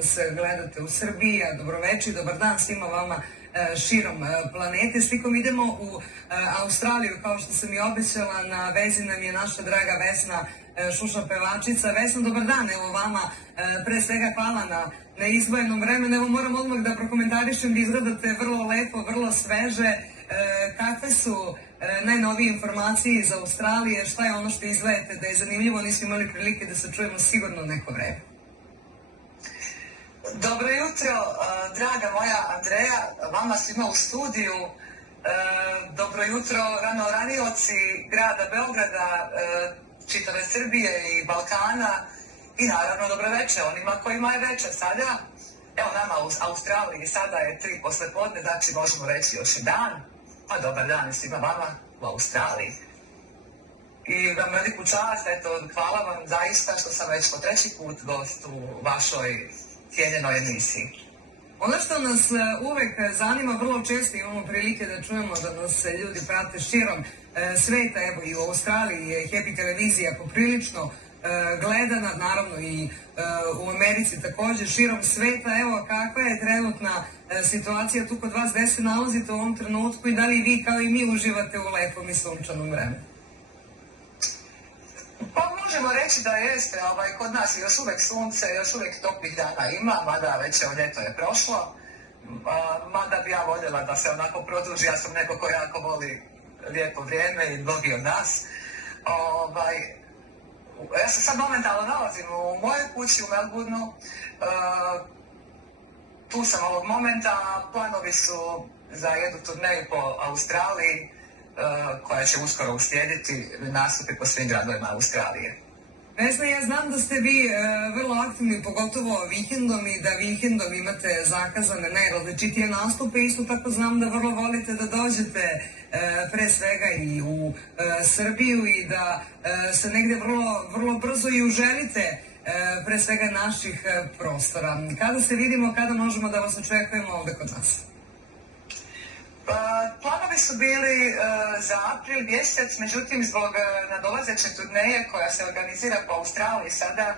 nas gledate u Srbiji, a dobroveče i dobar dan svima vama širom planete. Slikom idemo u Australiju, kao što sam i obećala, na vezi nam je naša draga Vesna Šušna, pevačica. Vesna, dobar dan, evo vama pre svega hvala na izdvojenom vremenu. Evo moram odmah da prokomentarišem da izgledate vrlo lepo, vrlo sveže. Kakve su najnovije informacije iz Australije, šta je ono što izgledate da je zanimljivo, nismo imali prilike da se čujemo sigurno neko vreme. Dobro jutro, draga moja Andreja, vama svima u studiju. Dobro jutro, ranioci grada Beograda, čitave Srbije i Balkana i naravno dobro večer onima kojima je večer sada. Evo nama u Australiji sada je 3 poslepodne, znači možemo reći još i dan. Pa dobar dan svima vama u Australiji. I vam veliku čast, eto, hvala vam zaista što sam već po 3. put gost u vašoj cijenjenoj emisiji. Ono što nas uvek zanima, vrlo često imamo prilike da čujemo da nas ljudi prate širom sveta, evo i u Australiji je Happy televizija poprilično gledana, naravno i u Americi također, širom sveta. Evo kakva je trenutna situacija tu kod vas, gde se nalazite u ovom trenutku i da li vi kao i mi uživate u lepom i sunčanom vremenu? Pa možemo reći da jeste, kod nas je još uvek sunce, još uvek toplih dana ima, mada već ljeto je prošlo, mada bi ja voljela da se onako produži, ja sam neko ko jako voli lijepo vrijeme i mnogi od nas. Ja se sad momentalno nalazim u mojoj kući u Melbourneu, tu sam ovog momenta, planovi su za jednu turneju po Australiji, koja će uskoro uslijediti nastupi po svim gradovima Australije. Vesna, ja znam da ste vi vrlo aktivni, pogotovo vikendom, i da vikendom imate zakazane najrazličitije nastupe. Isto tako znam da vrlo volite da dođete pre svega i u Srbiju i da se negde vrlo brzo i uželite pre svega naših prostora. Kada se vidimo, kada možemo da vas očekujemo ovde kod nas? Planovi su bili za april mjesec, međutim zbog nadolazeće turneje koja se organizira po Australiji sada,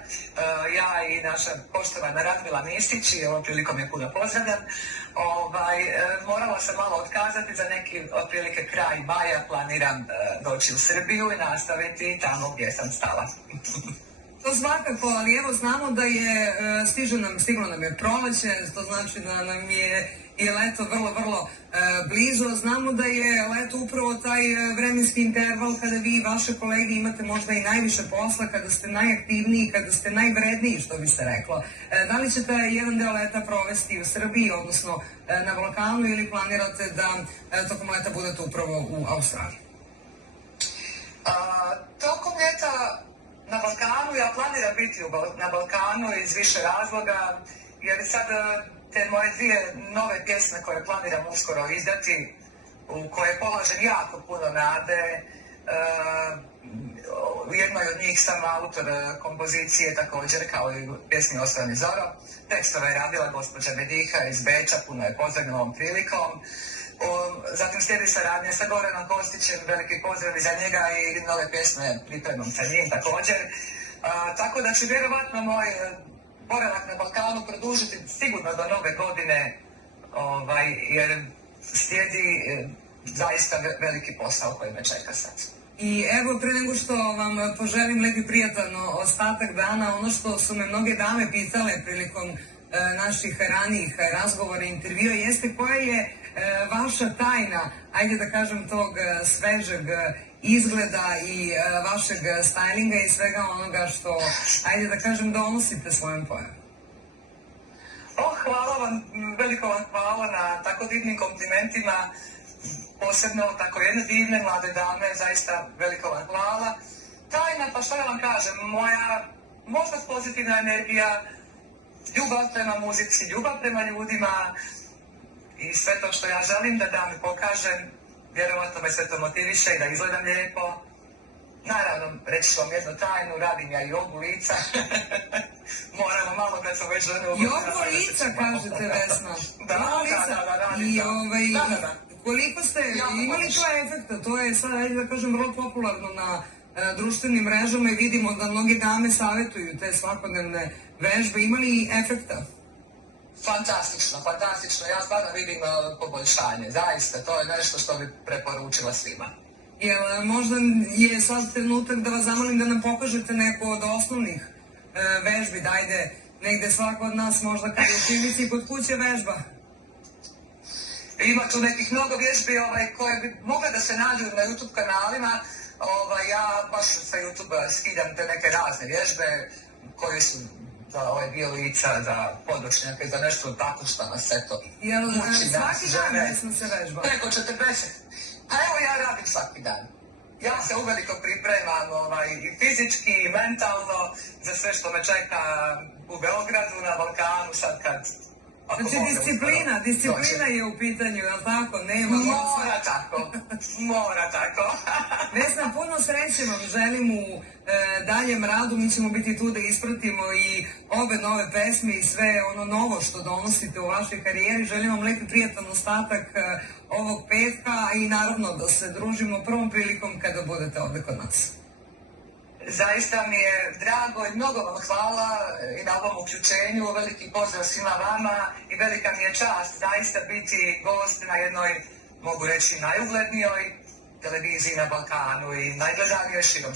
ja i naša poštovana Radmila Misić, i ovom prilikom je puno pozdravljam, morala sam malo otkazati, za neki otprilike kraj maja planiram doći u Srbiju i nastaviti tamo gdje sam stala. To svakako, ali evo znamo da je, stiglo nam je proleće, to znači da nam je i leto vrlo blizu. Znamo da je leto upravo taj vremenski interval kada vi i vaše kolege imate možda i najviše posla, kada ste najaktivniji, kada ste najvredniji, što bi se reklo. Da li ćete jedan deo leta provesti u Srbiji, odnosno na Balkanu, ili planirate da tokom leta budete upravo u Australiji? Tokom ljeta na Balkanu, ja planiram biti na Balkanu iz više razloga, jer sad te moje 2 nove pjesme koje planiram uskoro izdati, u koje polažem jako puno nade. U jednoj od njih sam autor kompozicije također, kao i pjesmi Osvani Zoro. Tekstove je radila gospođa Mediha iz Beča, puno je pozdravljena ovom prilikom. Zatim slijedi saradnja sa Goranom Kostićem, veliki pozdrav i za njega, i nove pjesme pripremam sa njim također. Tako da ću vjerovatno moj boravak na Balkanu produžiti sigurno do nove godine, jer slijedi zaista veliki posao koji me čeka sad. I evo, pre nego što vam poželim lepi prijatan ostatak dana, ono što su me mnoge dame pitale prilikom naših ranijih razgovora i intervjua jeste koja je vaša tajna, ajde da kažem, tog svežeg izgleda i vašeg stylinga i svega onoga što, ajde da kažem, donosite svojom pojavom. Hvala vam, veliko vam hvala na tako divnim komplimentima, posebno tako jedne divne mlade dame, zaista veliko vam hvala. Tajna, pa što ja vam kažem, moja možda pozitivna energija, ljubav prema muzici, ljubav prema ljudima i sve to što ja želim da dam i pokažem, vjerovatno me sve to motiviše i da izgledam lijepo. Naravno, reći ću vam jednu tajnu, radim ja jogu lica. Moramo malo kad sam već žene... Jogu lica, kažete, Vesna. Da. I koliko ste imali to efekta? To je sad, ajde da kažem, vrlo popularno na društvenim mrežama i vidimo da mnogi dame savjetuju te svakodnevne vežbe. Ima li efekta? Fantastično, fantastično. Ja stvarno vidim poboljšanje. Zaista, to je nešto što bi preporučila svima. Jel možda je sad trenutak da vas zamolim da nam pokažete neku od osnovnih vežbi, dajde negde svako od nas možda kada je u klinici kod kuće vežba? Ima tu nekih mnogo vježbi koje bi mogle da se nađu na YouTube kanalima. Ja baš sa YouTube skidam te neke razne vježbe koje su za ovaj dio lica, za područnjake, za nešto tako što nas eto muči nas Svaki dan žene. desno se vežba? Preko 40. Pa evo ja radim svaki dan. Ja se uveliko pripremam i fizički i mentalno za sve što me čeka u Beogradu, na Balkanu, sad kad... Znači disciplina je u pitanju, je li tako? Mora tako. Vesna, puno sreće vam želim u daljem radu, mi ćemo biti tu da ispratimo i ove nove pesme i sve ono novo što donosite u vašoj karijeri. Želim vam lepi prijatan ostatak ovog petka i naravno da se družimo prvom prilikom kada budete ovde kod nas. Zaista mi je drago i mnogo vam hvala i na ovom uključenju, veliki pozdrav svima vama i velika mi je čast zaista biti gost na jednoj, mogu reći, najuglednijoj televiziji na Balkanu i najgledanijoj širom